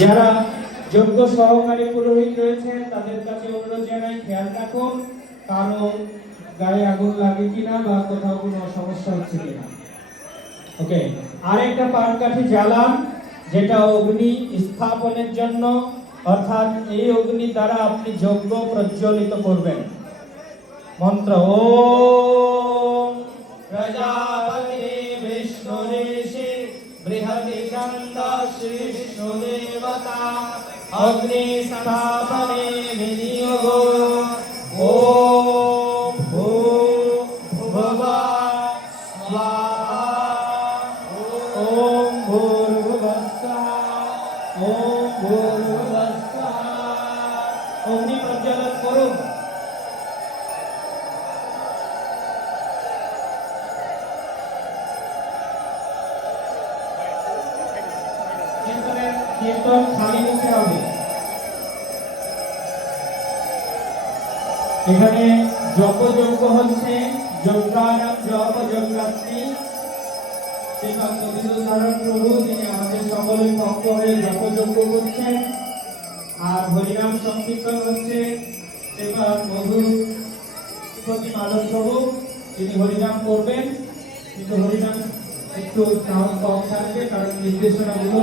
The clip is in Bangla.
যারা যোগ্য সহকারী পুরোহিত রয়েছেন তাদের কাছে অনুরোধ জানাই, খেয়াল রাখুন কারো গায়ে আগুন লাগে কিনা বা কোথাও কোনো সমস্যা হচ্ছে কিনা। ওকে, আরেকটা পাটকাঠি জ্বালান, যেটা অগ্নি স্থাপনের জন্য, অর্থাৎ এই অগ্নি দ্বারা আপনি যজ্ঞ প্রজ্বলিত করবেন। মন্ত্র ওম প্রজাপতি বিষ্ণুরেশি বৃহতি ছন্দঃ বিষ্ণু দেবতা অগ্নি স্থাপনে বিনিয়োগ। ওম ভূর্ভুবঃ স্বাহা ওম ভূর্ভুবঃ স্বাহা ওম ভূর্ভুবঃ স্বাহা। অগ্নি প্রজ্বলন করুন। কীর্তন খালি মুখে হবে। এখানে জপযজ্ঞ হচ্ছে, যজ্ঞানাম জপ যজ্ঞাস্মি। শ্রীমৎ গোবিন্দনারায়ণ প্রভু তিনি আমাদের সকলের পক্ষ হয়ে জপযজ্ঞ করছেন, আর হরিনাম সংকীর্তন হচ্ছে শ্রীমৎ মধুপতি মাধব প্রভু, তিনি হরিনাম করবেন। কিন্তু হরিনাম একটু সাউন্ড কম থাকবে, কারণ নির্দেশনাগুলো